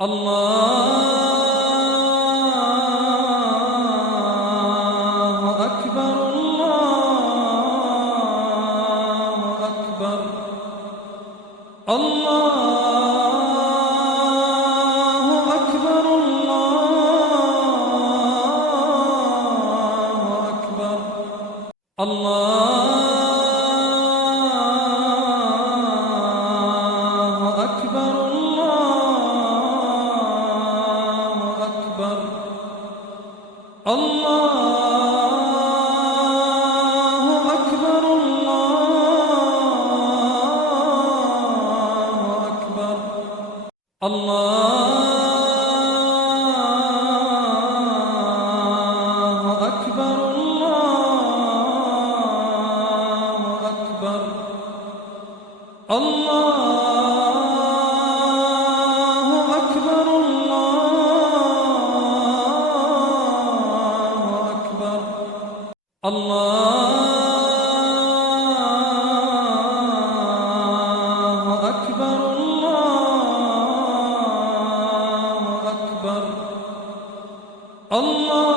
الله أكبر الله أكبر الله أكبر الله أكبر الله أكبر الله أكبر الله أكبر الله أكبر الله أكبر الله أكبر الله أكبر الله أكبر الله أكبر الله أكبر الله